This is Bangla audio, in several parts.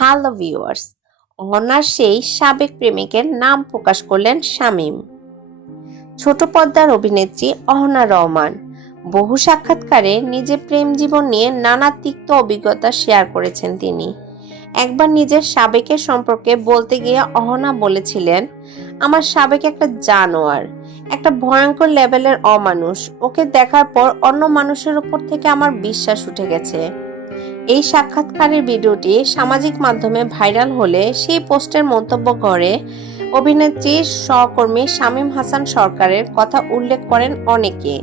হ্যালো ভিউয়ার্স অনার সেই সাবেক প্রেমিকের নাম প্রকাশ করলেন শামীম। ছোট পর্দার অভিনেত্রী অহনা রহমান, বহু সাক্ষাৎকারে নিজের প্রেম জীবন নিয়ে নানা তিক্ত অভিজ্ঞতা শেয়ার করেছেন তিনি। একবার নিজের সাবেকের সম্পর্কে বলতে গিয়ে অহনা বলেছিলেন, আমার সাবেক একটা জানোয়ার, একটা ভয়ঙ্কর লেভেলের অমানুষ, ওকে দেখার পর অন্য মানুষের উপর থেকে আমার বিশ্বাস উঠে গেছে। এই সাক্ষাৎকারের ভিডিওটি সামাজিক মাধ্যমে ভাইরাল হলে সেই পোস্টের মন্তব্য করে অভিনেত্রীর সহকর্মী শামীম হাসান সরকারের কথা উল্লেখ করেন অনেকে।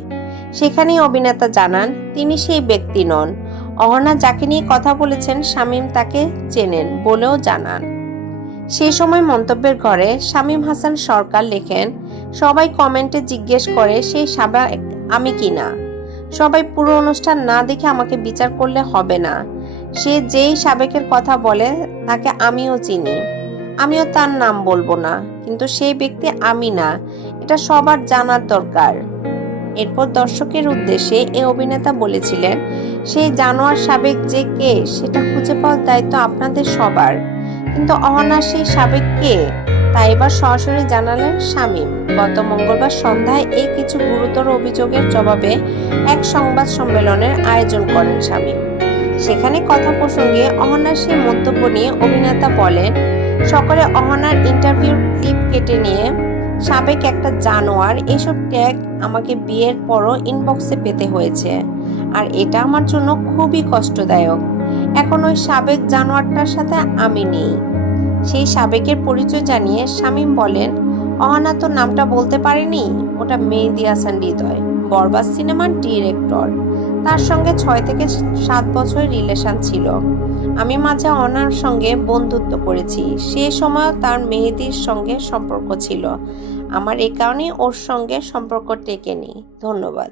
সেখানেই অভিনেতা জানান, তিনি সেই ব্যক্তি নন। অহনা যাকে নিয়ে কথা বলেছেন শামীম তাকে চেনেন বলেও জানান। সেই সময় মন্তব্যের ঘরে শামীম হাসান সরকার লেখেন, সবাই কমেন্টে জিজ্ঞেস করে সেই সাবেক আমি কিনা। সবাই পুরো অনুষ্ঠান না দেখে আমাকে বিচার করলে হবে না। সে যেই সাবেকের কথা বলে, তাকে আমিও চিনি। আমিও তার নাম বলব না, কিন্তু সেই ব্যক্তি আমি না। এটা সবার জানার দরকার। এরপর দর্শকের উদ্দেশ্যে এ অভিনেতা বলেছিলেন, সেই জানোয়ার সাবেক যে কে, সেটা খুঁজে পাওয়ার দায়িত্ব আপনাদের সবার। কিন্তু অহনা সেই সাবেক কে? তা এবার সরাসরি জানালেন শামীম। গত মঙ্গলবার সন্ধ্যায় এই কিছু গুরুতর অভিযোগের জবাবে এক সংবাদ সম্মেলনের আয়োজন করেন শামীম। সেখানে কথা প্রসঙ্গে অহনার সেই মন্তব্য নিয়ে অভিনেতা বলেন, সকলে অহনার ইন্টারভিউর ক্লিপ কেটে নিয়ে সাবেক একটা জানোয়ার এসব ট্যাগ আমাকে বিয়ের পরও ইনবক্সে পেতে হয়েছে। আর এটা আমার জন্য খুবই কষ্টদায়ক। এখন ওই সাবেক জানোয়ারটার সাথে আমি নেই। সেই সাবেকের পরিচয় জানিয়ে শামীম বলেন অহনা তো নামটা বলতে পারেনি? ওটা মেহেদি হাসান হৃদয় বরবাদ সিনেমার ডিরেক্টর। তার সঙ্গে ছয় থেকে সাত বছর রিলেশন ছিল। আমি মাঝে অনার সঙ্গে বন্ধুত্ব করেছি। সে সময় তার মেহেদির সঙ্গে সম্পর্ক ছিল। আমার এই কারণেই ওর সঙ্গে সম্পর্ক টেকেনি। ধন্যবাদ।